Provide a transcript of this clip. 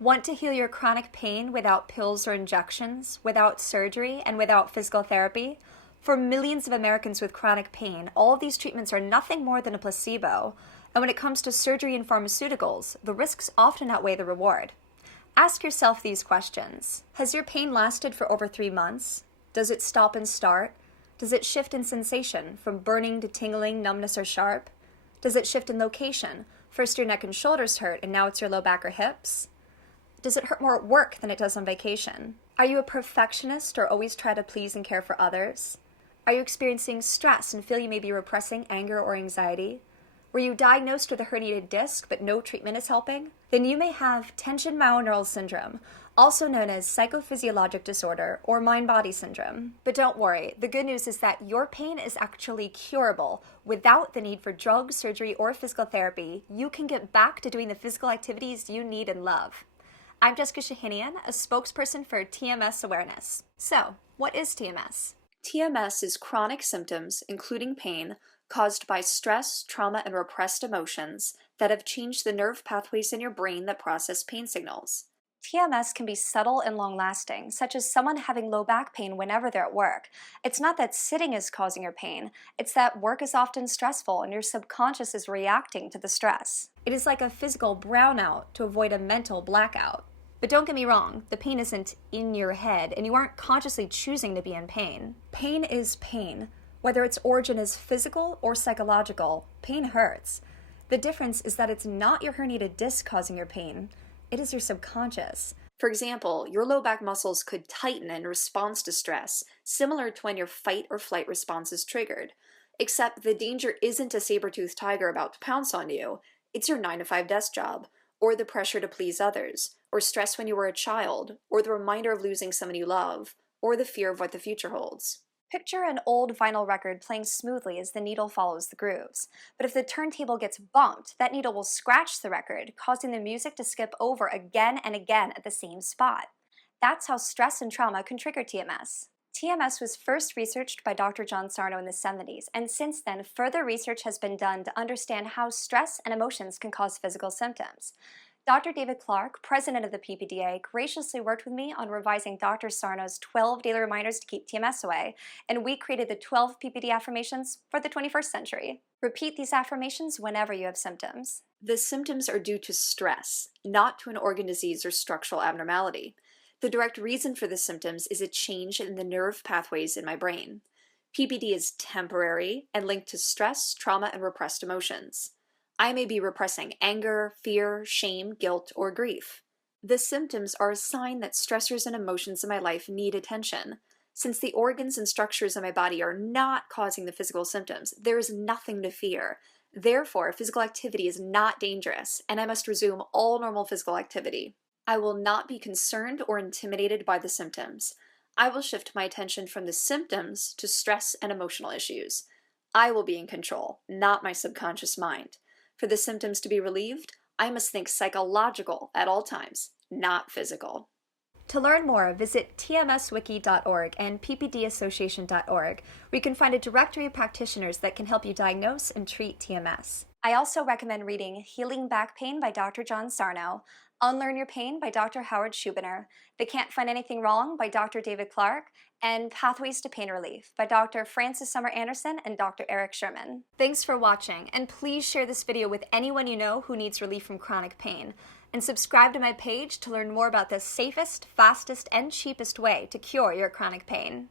Want to heal your chronic pain without pills or injections, without surgery, and without physical therapy? For millions of Americans with chronic pain, all of these treatments are nothing more than a placebo. And when it comes to surgery and pharmaceuticals, the risks often outweigh the reward. Ask yourself these questions. Has your pain lasted for over 3 months? Does it stop and start? Does it shift in sensation, from burning to tingling, numbness, or sharp? Does it shift in location? First your neck and shoulders hurt, and now it's your low back or hips? Does it hurt more at work than it does on vacation? Are you a perfectionist or always try to please and care for others? Are you experiencing stress and feel you may be repressing anger or anxiety? Were you diagnosed with a herniated disc but no treatment is helping? Then you may have Tension Myoneural Syndrome, also known as psychophysiologic disorder or mind-body syndrome. But don't worry, the good news is that your pain is actually curable. Without the need for drugs, surgery, or physical therapy, you can get back to doing the physical activities you need and love. I'm Jessica Shahinian, a spokesperson for TMS Awareness. So, what is TMS? TMS is chronic symptoms, including pain, caused by stress, trauma, and repressed emotions that have changed the nerve pathways in your brain that process pain signals. TMS can be subtle and long-lasting, such as someone having low back pain whenever they're at work. It's not that sitting is causing your pain, it's that work is often stressful and your subconscious is reacting to the stress. It is like a physical brownout to avoid a mental blackout. But don't get me wrong, the pain isn't in your head, and you aren't consciously choosing to be in pain. Pain is pain. Whether its origin is physical or psychological, pain hurts. The difference is that it's not your herniated disc causing your pain. It is your subconscious. For example, your low back muscles could tighten in response to stress, similar to when your fight or flight response is triggered. Except the danger isn't a saber-toothed tiger about to pounce on you. It's your 9-to-5 desk job, or the pressure to please others, or stress when you were a child, or the reminder of losing someone you love, or the fear of what the future holds. Picture an old vinyl record playing smoothly as the needle follows the grooves. But if the turntable gets bumped, that needle will scratch the record, causing the music to skip over again and again at the same spot. That's how stress and trauma can trigger TMS. TMS was first researched by Dr. John Sarno in the 70s, and since then, further research has been done to understand how stress and emotions can cause physical symptoms. Dr. David Clarke, president of the PPDA, graciously worked with me on revising Dr. Sarno's 12 daily reminders to keep TMS away, and we created the 12 PPD affirmations for the 21st century. Repeat these affirmations whenever you have symptoms. The symptoms are due to stress, not to an organ disease or structural abnormality. The direct reason for the symptoms is a change in the nerve pathways in my brain. PPD is temporary and linked to stress, trauma, and repressed emotions. I may be repressing anger, fear, shame, guilt, or grief. The symptoms are a sign that stressors and emotions in my life need attention. Since the organs and structures in my body are not causing the physical symptoms, there is nothing to fear. Therefore, physical activity is not dangerous, and I must resume all normal physical activity. I will not be concerned or intimidated by the symptoms. I will shift my attention from the symptoms to stress and emotional issues. I will be in control, not my subconscious mind. For the symptoms to be relieved, I must think psychological at all times, not physical. To learn more, visit tmswiki.org and ppdassociation.org, where you can find a directory of practitioners that can help you diagnose and treat TMS. I also recommend reading Healing Back Pain by Dr. John Sarno, Unlearn Your Pain by Dr. Howard Schubiner, They Can't Find Anything Wrong by Dr. David Clarke, and Pathways to Pain Relief by Dr. Frances Summer Anderson and Dr. Eric Sherman. Thanks for watching, and please share this video with anyone you know who needs relief from chronic pain. And subscribe to my page to learn more about the safest, fastest, and cheapest way to cure your chronic pain.